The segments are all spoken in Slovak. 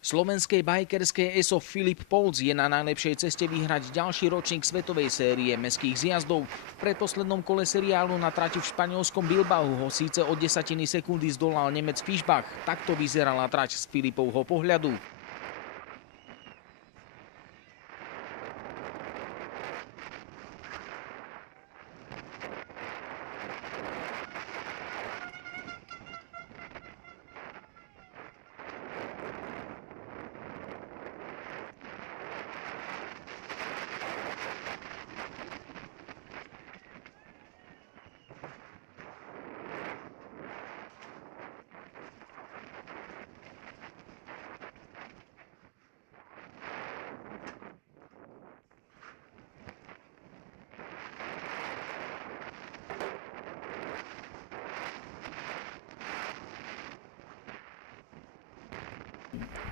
Slovenskej bajkerskej ESO Filip Polc je na najlepšej ceste vyhrať ďalší ročník svetovej série mestských zjazdov. V predposlednom kole seriálu na trati v španielskom Bilbao ho síce o 10 sekundy zdolal Nemec Fischbach. Takto vyzerala trať z Filipovho pohľadu.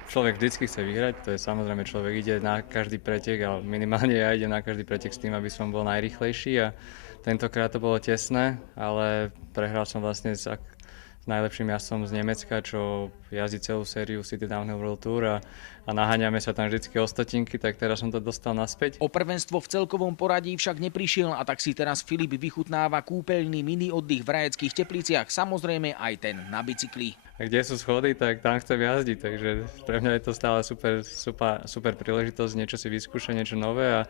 Človek vždycky chce vyhrať, to je samozrejme, človek ide na každý pretek, ale minimálne ja idem na každý pretek s tým, aby som bol najrýchlejší a tentokrát to bolo tesné, ale prehral som vlastne s najlepším jazdcom z Nemecka, čo jazdí celú sériu City Downhill World Tour a naháňame sa tam vždycky o stotinky, tak teraz som to dostal naspäť. O prvenstvo v celkovom poradí však neprišiel a tak si teraz Filip vychutnáva kúpeľný mini oddych v Rajeckých Tepliciach, samozrejme aj ten na bicykli. Kde sú schody, tak tam chcem jazdiť, takže pre mňa je to stále super príležitosť niečo si vyskúšať, niečo nové a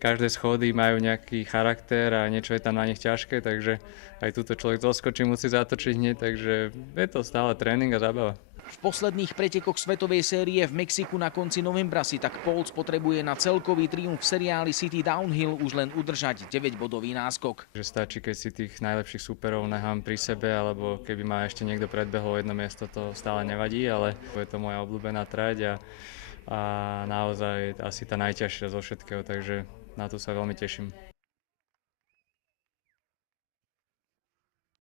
každé schody majú nejaký charakter a niečo je tam na nich ťažké, takže aj túto človek zoskočí, musí zatočiť hneď, takže je to stále tréning a zábava. V posledných pretekoch svetovej série v Mexiku na konci novembra si tak Polc potrebuje na celkový triumf v seriáli City Downhill už len udržať 9-bodový náskok. Že stačí, keď si tých najlepších súperov nechám pri sebe, alebo keby ma ešte niekto predbehol jedno miesto, to stále nevadí, ale je to moja obľúbená trať a naozaj asi tá najťažšia zo všetkého, takže na to sa veľmi teším.